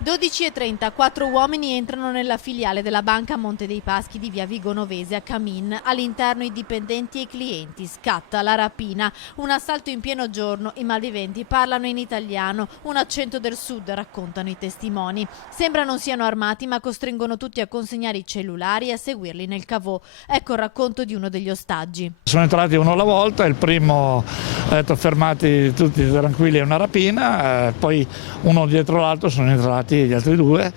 12:30, 4 uomini entrano nella filiale della Banca Monte dei Paschi di via Vigonovese a Camin. All'interno i dipendenti e i clienti. Scatta la rapina. Un assalto in pieno giorno. I malviventi parlano in italiano. Un accento del sud, raccontano i testimoni. Sembra non siano armati, ma costringono tutti a consegnare i cellulari e a seguirli nel cavò. Ecco il racconto di uno degli ostaggi. Sono entrati uno alla volta, il primo ha detto fermati tutti tranquilli, è una rapina, poi uno dietro l'altro sono entrati gli altri due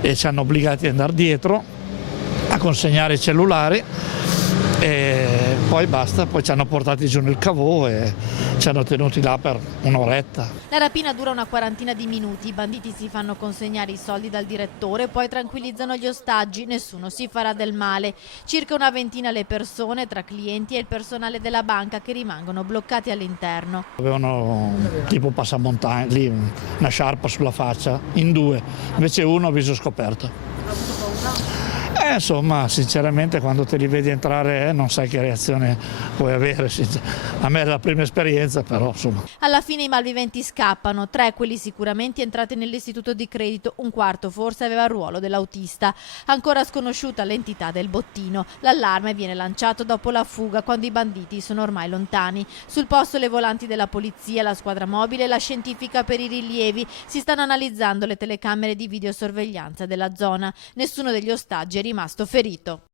e ci hanno obbligati ad andare dietro a consegnare i cellulari e poi basta, poi ci hanno portati giù nel cavò e ci hanno tenuti là per un'oretta. La rapina dura una quarantina di minuti, i banditi si fanno consegnare i soldi dal direttore, poi tranquillizzano gli ostaggi, nessuno si farà del male. Circa una ventina le persone tra clienti e il personale della banca che rimangono bloccati all'interno. Avevano tipo passamontagna, lì una sciarpa sulla faccia, in due, invece uno a viso scoperto. Insomma, sinceramente quando te li vedi entrare non sai che reazione puoi avere. A me è la prima esperienza, però insomma. Alla fine i malviventi scappano, 3 quelli sicuramente entrati nell'istituto di credito, un quarto forse aveva il ruolo dell'autista. Ancora sconosciuta l'entità del bottino. L'allarme viene lanciato dopo la fuga, quando i banditi sono ormai lontani. Sul posto le volanti della polizia, la squadra mobile e la scientifica per i rilievi. Si stanno analizzando le telecamere di videosorveglianza della zona. Nessuno degli ostaggi è rimasto ferito.